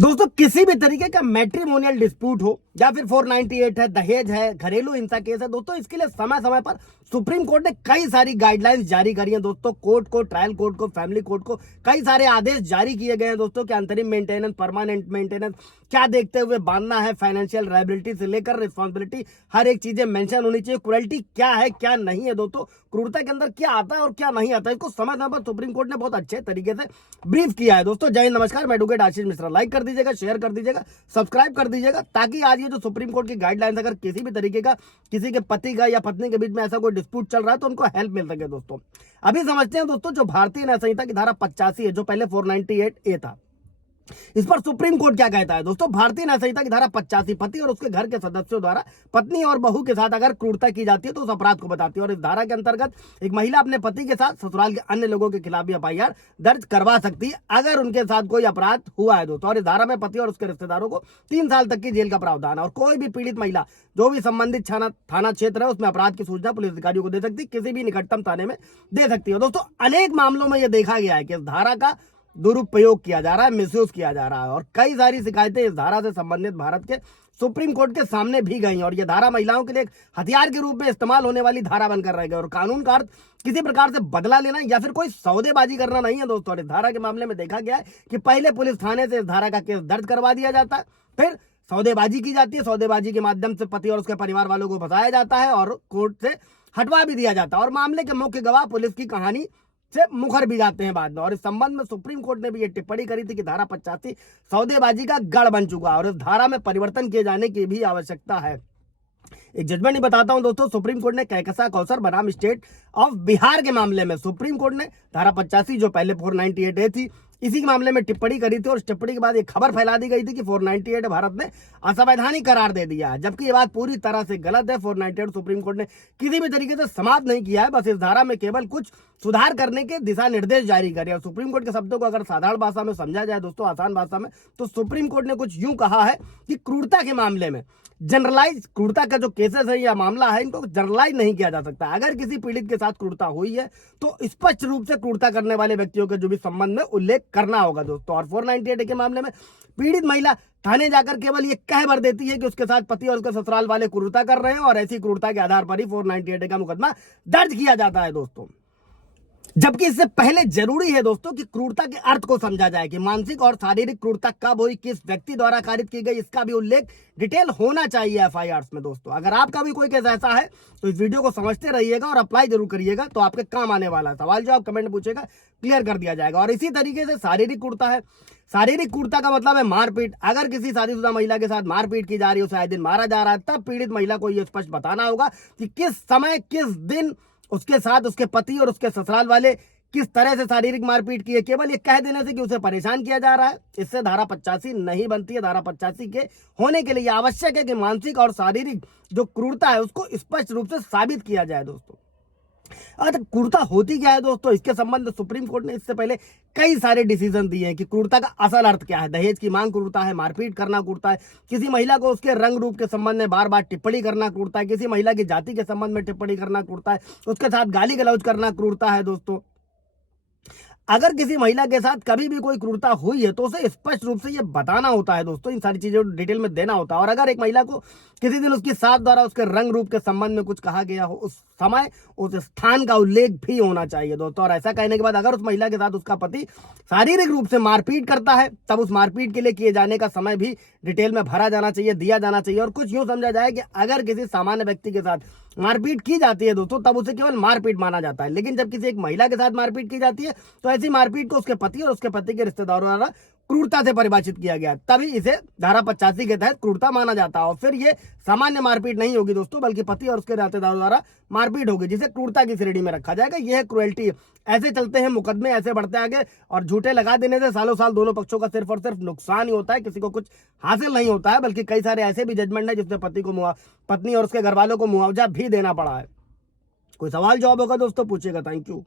दोस्तों किसी भी तरीके का मैट्रिमोनियल डिस्प्यूट हो या फिर 498 है, दहेज है, घरेलू हिंसा केस है, दोस्तों इसके लिए समय समय पर सुप्रीम कोर्ट ने कई सारी गाइडलाइंस जारी करी हैं। दोस्तों कोर्ट को, ट्रायल कोर्ट को, फैमिली कोर्ट को कई सारे आदेश जारी किए गए हैं दोस्तों कि अंतरिम मेंटेनेंस, परमानेंट मेंटेनेंस क्या देखते हुए बांधना है, फाइनेंशियल लायबिलिटी से लेकर रिस्पॉन्सिबिलिटी हर एक चीजें मेंशन होनी चाहिए। क्रुएल्टी क्या है क्या नहीं है दोस्तों, क्रूरता के अंदर क्या आता है और क्या नहीं आता है, इसको समय समय पर सुप्रीम कोर्ट ने बहुत अच्छे तरीके से ब्रीफ किया है। दोस्तों जय हिंद, नमस्कार, मैं एडवोकेट आशीष मिश्रा। लाइक कर दीजिएगा, शेयर कर दीजिएगा, सब्सक्राइब कर दीजिएगा, ताकि आज ये जो सुप्रीम कोर्ट की गाइडलाइंस, अगर किसी भी तरीके का किसी के पति का या पत्नी के बीच में ऐसा कोई डिस्प्यूट चल रहा है तो उनको हेल्प मिल सके। दोस्तों अभी समझते हैं दोस्तों, जो भारतीय न्याय संहिता की धारा 85 है, जो पहले 498A था, इस पर सुप्रीम कोर्ट क्या कहता है। दोस्तों भारतीय न्याय संहिता की धारा 85 पति और उसके घर के सदस्यों द्वारा पत्नी और बहू के साथ अगर क्रूरता की जाती है तो उस अपराध को बताती है। और इस धारा के अंतर्गत एक महिला अपने पति के साथ ससुराल के अन्य लोगों के खिलाफ भी एफआईआर दर्ज करवा सकती है अगर उनके साथ कोई अपराध हुआ है। दोस्तों और इस धारा में पति और उसके रिश्तेदारों को 3 साल तक की जेल का प्रावधान है। और कोई भी पीड़ित महिला जो भी संबंधित थाना क्षेत्र है उसमें अपराध की सूचना पुलिस अधिकारियों को दे सकती है, किसी भी निकटतम थाने में दे सकती है। दोस्तों अनेक मामलों में यह देखा गया है कि इस धारा का दुरुपयोग किया जा रहा है, मिसयूज किया जा रहा है, और कई सारी शिकायतें इस धारा से संबंधित भारत के सुप्रीम कोर्ट के सामने भी गई। और यह धारा महिलाओं के लिए एक हथियार के रूप में इस्तेमाल होने वाली धारा बनकर रहेगी। और कानून का अर्थ किसी प्रकार से बदला लेना या फिर कोई सौदेबाजी करना नहीं है दोस्तों। इस धारा के मामले में देखा गया है कि पहले पुलिस थाने से इस धारा का केस दर्ज करवा दिया जाता है, फिर सौदेबाजी की जाती है, सौदेबाजी के माध्यम से पति और उसके परिवार वालों को फंसाया जाता है और कोर्ट से हटवा भी दिया जाता है, और मामले के मुख्य गवाह पुलिस की कहानी से मुखर भी जाते हैं बाद में। और इस संबंध में सुप्रीम कोर्ट ने भी ये टिप्पणी करी थी कि धारा 85 सौदेबाजी का गढ़ बन चुका है और इस धारा में परिवर्तन किए जाने की भी आवश्यकता है। एक जजमेंट ही बताता हूं दोस्तों, सुप्रीम कोर्ट ने कहकसा कौसर बनाम स्टेट ऑफ बिहार के मामले में सुप्रीम कोर्ट ने धारा 85 जो पहले 498A थी, इसी के मामले में टिप्पणी करी थी। और इस टिप्पणी के बाद एक खबर फैला दी गई थी कि 498 भारत ने असंवैधानिक करार दे दिया है, जबकि ये बात पूरी तरह से गलत है। 498 सुप्रीम कोर्ट ने किसी भी तरीके से समाप्त नहीं किया है, बस इस धारा में केवल कुछ सुधार करने के दिशा निर्देश जारी करे। और सुप्रीम कोर्ट के शब्दों को अगर साधारण भाषा में समझा जाए दोस्तों, आसान भाषा में, तो सुप्रीम कोर्ट ने कुछ यूं कहा है कि क्रूरता के मामले में जनरलाइज क्रूरता का जो केसेस है या मामला है, इनको जनरलाइज नहीं किया जा सकता। अगर किसी पीड़ित के साथ क्रूरता हुई है तो स्पष्ट रूप से क्रूरता करने वाले व्यक्तियों के जो भी संबंध में उल्लेख करना होगा दोस्तों। और 498 के मामले में पीड़ित महिला थाने जाकर केवल ये कह भर देती है कि उसके साथ पति और उसके ससुराल वाले क्रूरता कर रहे हैं, और ऐसी क्रूरता के आधार पर ही 498 का मुकदमा दर्ज किया जाता है दोस्तों। जबकि इससे पहले जरूरी है दोस्तों कि क्रूरता के अर्थ को समझा जाए कि मानसिक और शारीरिक क्रूरता कब हुई, किस व्यक्ति द्वारा कारित की गई, इसका भी उल्लेख डिटेल होना चाहिए एफआईआर में दोस्तों। अगर आपका भी कोई केस ऐसा है तो इस वीडियो को समझते रहिएगा और अप्लाई जरूर करिएगा, तो आपके काम आने वाला सवाल जो आप कमेंट में पूछेगा क्लियर कर दिया जाएगा। और इसी तरीके से शारीरिक क्रूरता है। शारीरिक क्रूरता का मतलब है मारपीट। अगर किसी शादीशुदा महिला के साथ मारपीट की जा रही है, उसे आए दिन मारा जा रहा है, तब पीड़ित महिला को यह स्पष्ट बताना होगा कि किस समय किस दिन उसके साथ उसके पति और उसके ससुराल वाले किस तरह से शारीरिक मारपीट की है। केवल ये कह देने से कि उसे परेशान किया जा रहा है, इससे धारा 85 नहीं बनती है। धारा 85 के होने के लिए आवश्यक है कि मानसिक और शारीरिक जो क्रूरता है उसको स्पष्ट रूप से साबित किया जाए दोस्तों। अच्छा, क्रूरता होती क्या है दोस्तों, इसके संबंध में सुप्रीम कोर्ट ने इससे पहले कई सारे डिसीजन दिए हैं कि क्रूरता का असल अर्थ क्या है। दहेज की मांग क्रूरता है, मारपीट करना क्रूरता है, किसी महिला को उसके रंग रूप के संबंध में बार बार टिप्पणी करना क्रूरता है, किसी महिला की जाति के संबंध में टिप्पणी करना क्रूरता है, उसके साथ गाली गलौज करना क्रूरता है दोस्तों। अगर किसी महिला के साथ कभी भी कोई क्रूरता हुई है तो उसे स्पष्ट रूप से ये बताना होता है दोस्तों, इन सारी चीजों डिटेल में देना होता है। और अगर एक महिला को किसी दिन उसकी सास द्वारा उसके रंग रूप के संबंध में कुछ कहा गया हो, उस समय उस स्थान का उल्लेख भी होना चाहिए दोस्तों। और ऐसा कहने के बाद अगर उस महिला के साथ उसका पति शारीरिक रूप से मारपीट करता है, तब उस मारपीट के लिए किए जाने का समय भी डिटेल में भरा जाना चाहिए, दिया जाना चाहिए। और कुछ यूं समझा जाए कि अगर किसी सामान्य व्यक्ति के साथ मारपीट की जाती है दोस्तों, तब उसे केवल मारपीट माना जाता है। लेकिन जब किसी एक महिला के साथ मारपीट की जाती है तो ऐसी मारपीट को उसके पति और उसके पति के रिश्तेदारों द्वारा क्रूरता से परिभाषित किया गया, तभी इसे धारा 85 के तहत क्रूरता माना जाता है। और फिर ये सामान्य मारपीट नहीं होगी दोस्तों, बल्कि पति और उसके रिश्तेदारों द्वारा मारपीट होगी, जिसे क्रूरता की श्रेणी में रखा जाएगा। यह है क्रुएल्टी। ऐसे चलते हैं मुकदमे, ऐसे बढ़ते आगे, और झूठे लगा देने से सालों साल दोनों पक्षों का सिर्फ और सिर्फ नुकसान ही होता है, किसी को कुछ हासिल नहीं होता है। बल्कि कई सारे ऐसे भी जजमेंट है जिसमें पत्नी और उसके घर वालों को मुआवजा भी देना पड़ा है। कोई सवाल जवाब होगा दोस्तों पूछेगा। Thank you.